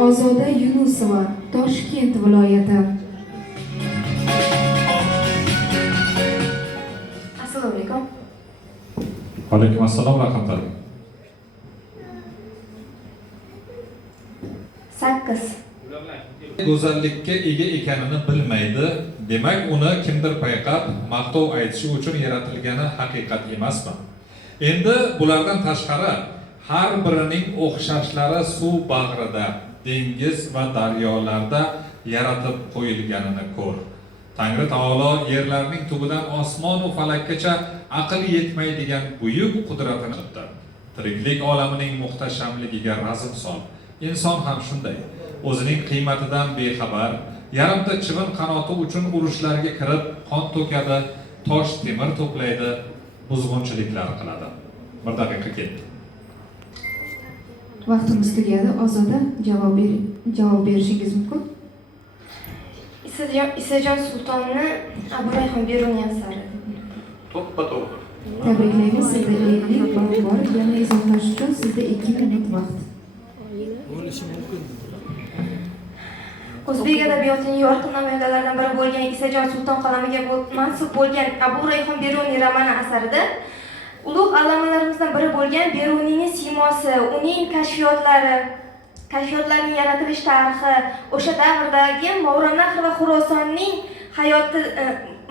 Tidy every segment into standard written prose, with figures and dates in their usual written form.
Ozoda Yunusova, Toshkent viloyati. Assalomu alaykum. Alaykum assalom, rahmatulloh. 8. Go'zallikka ega ekanini bilmaydi. Demak, uni kimdir payqab, maqtov aytishi uchun yaratilgani haqiqat emasmi? Endi bulardan tashqari har birining o'xshashlari suv bag'rida, dengiz va daryolarda yaratib qo'yilganini ko'r. Tangri taolo yerlarning tubidan osmon va falakkacha aql yetmaydigan buyuk qudratini qildi. Tiriklik olamining muhtashamligiga razm sol. Inson ham shunday. O'zining qiymatidan bexabar, yarimta chivin qanoti uchun urushlarga kirib, qon to'kadi, tosh temir to'playdi, buzg'unchiliklar qiladi. Bir daqiqa ketdi. Vaqtimiz tugadi. Ozoda javob berishingiz mumkin. Isajon Sultonni Abu Rayhon Beruniy asari. To'ppa-to'g'ri. Tabriklaymiz. Sizda 50 ball bor. Yana izohlash uchun sizda 2 minut vaqt. O'zbek adabiyotining yorqin namunalaridan biri bo'lgan Isajon Sulton qalamiga mansub bo'lgan Abu Rayhon Beruniy romani asarida ulug' allamalarimizdan biri bo'lgan Beruniyning siymosi, uning kashfiyotlarining yaratilish tarixi, o'sha davrdagi Movarounnahr va Xurosonning hayoti,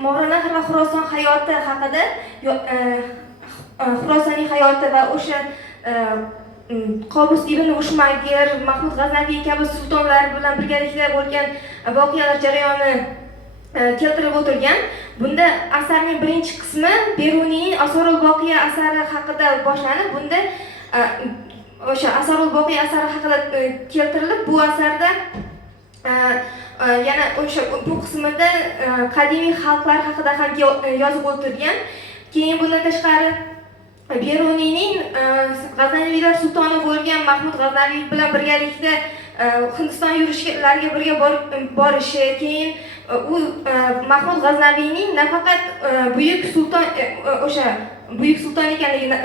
Movarounnahr va Xuroson hayoti haqida, Xurosonning hayoti va o'sha Qobus ibn Ushmagir, Mahmud G'aznaviy kabi sultonlar bilan birgalikda bo'lgan voqealar jarayoni keltirib o'tilgan. Bunda asarning birinchi qismi Beruniyning Asarul Boqiya asari haqida boshlanib, bunda o'sha Asarul Boqiya asari haqida keltirilib, bu asarda yana o'sha bu qismida qadimiy xalqlar haqida ham yozib o'tilgan. Keyin bundan tashqari Beruniyning G'aznaviylar sultoni bo'lgan Mahmud G'aznaviy bilan birgalikda Hindiston yurishlariga birga borishi, keyin u Mahmud G'aznaviyning nafaqat buyuk sulton o'sha buyuk sulton ekanligini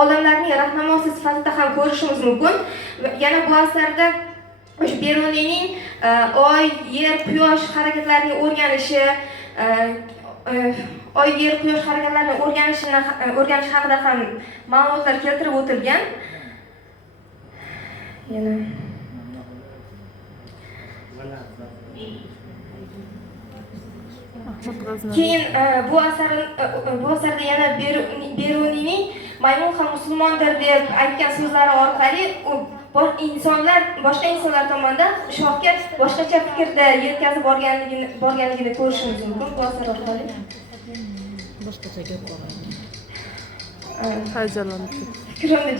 olimlarning rahnamosi sifatida ham ko'rishimiz mumkin. Yana bu asarda o'sha Beruniyning oy, yer, quyosh harakatlarini o'rganishi, oy, yer, quyosh harakatlarini o'rganish haqida ham ma'lumotlar keltirib o'tilgan. Yana keyin bu asarda yana Beruniyning maymun ham musulmondir deb aytgan so'zlari orqali boshqa insonlar tomonidan shohga boshqacha fikrda yetkazib borganligini ko'rishimiz mumkin bu asar orqali. Boshqacha gap boradi. Hayajonlanib ketdi. Fikrimni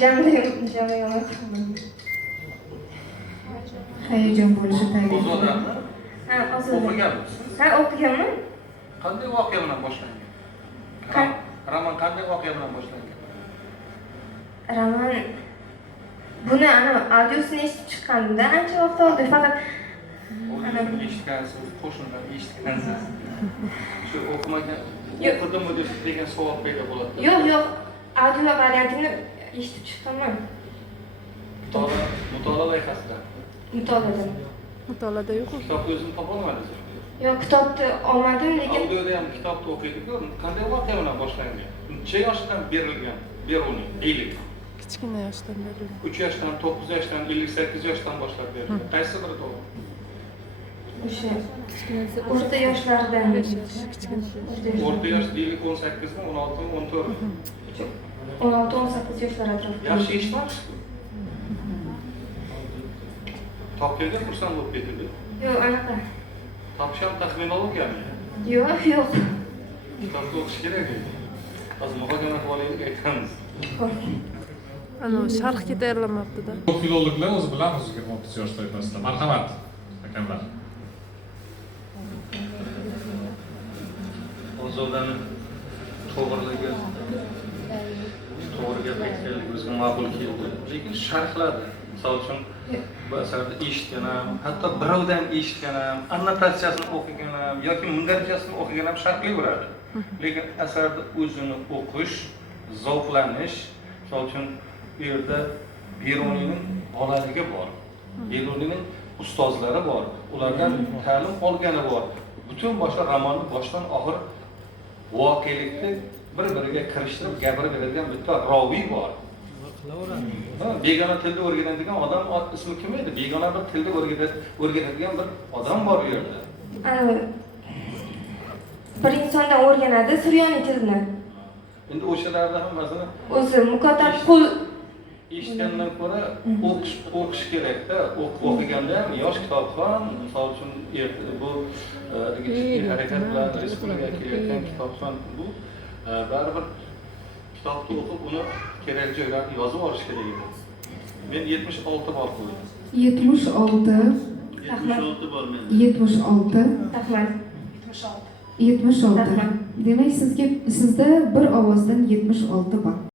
jamlayman. Hayajon bo'lishi tabiiy. O'qiganmiz. Ha, o'qiganman. Qanday voqea bilan boshlangan? Roman qanday voqea bilan boshlangan? Roman buni audiosini eshitib chiqqanimda ancha vaqt oldi, faqat eshitgansiz, qo'shimdan eshitgansiz. Shu o'qimagan, o'qidimmi deb degan savol paydo bo'ladi. Yo'q, audio variantini eshitib chiqqanman. Mutolaa loyihasida. Mutolaada yo'q. Kitobni o'zim topa olmadingiz. Yo'q, kitobni olmadim, lekin audioda ham kitobni o'qiydi-ku, qanday voqea bilan boshlangan? Necha yoshdan berilgan Beruniy? Deylik. Kichkina yoshdan berilgan. 3 yoshdan, 9 yoshdan, 58 yoshdan boshlab berilgan. Qaysi biri to'g'ri? o'sha o'rta yoshlardan o'rta yosh deylik 18 mi 16 mi 14 16-18 yoshlar atrofida. Yaxshi eshitmabsiz-ku. Topganda xursand bo'lib ketdi. Yo'q, anaqa. Topisham taxminologiyami? Yo'q. Kitobni o'qish kerak edi. Hozir muhokama qilib olaylik, aytamiz. Ana sharhga tayyorlanmoqda-da. Filologlar o'zi bilamiz 26 yosh toifasida. Marhamat, akamlar. Ozodaning to'g'riligi, to'g'ri gap aytganligi bizga ma'qul keldi. Lekin sharhladi. Misol uchun bu asarda eshitgan ham, hatto birovdan eshitgan ham, annotatsiyasini o'qigan ham yoki mundarchasini o'qigan ham sharhlayveradi. Lekin asarda o'zini o'qish, zavqlanish, misol uchun bu yerda Beruniyning bolaligi bor. Beruniyning ustozlari bor, ulardan ta'lim olgani bor. Butun boshqa romonni boshdan oxir voqelikni bir-biriga kirishtirib gapirib beradigan bitta roviy bor. Begona tilda o'rganadigan odam ismi kim edi? Begona bir tilda o'rganadigan bir odam bor u yerda. Bir insondan o'rganadi Suryoniy tilni. Endi o'shalarda ham masalan O'zi muqaddam qo'l eshitgandan ko'ra o'qish kerak-da. O'qiganda ham yosh kitobxon, misol uchun bu harakat bilan respublikaga kelayotgan kitobxon bu baribir kitobni o'qib uni kerak joylarga yozib olish kerak edi. Men 76 bor qo'ydim. 76 76 bor menda. 76 Rahmat. 76. Demak sizda bir ovozdan 76 bor.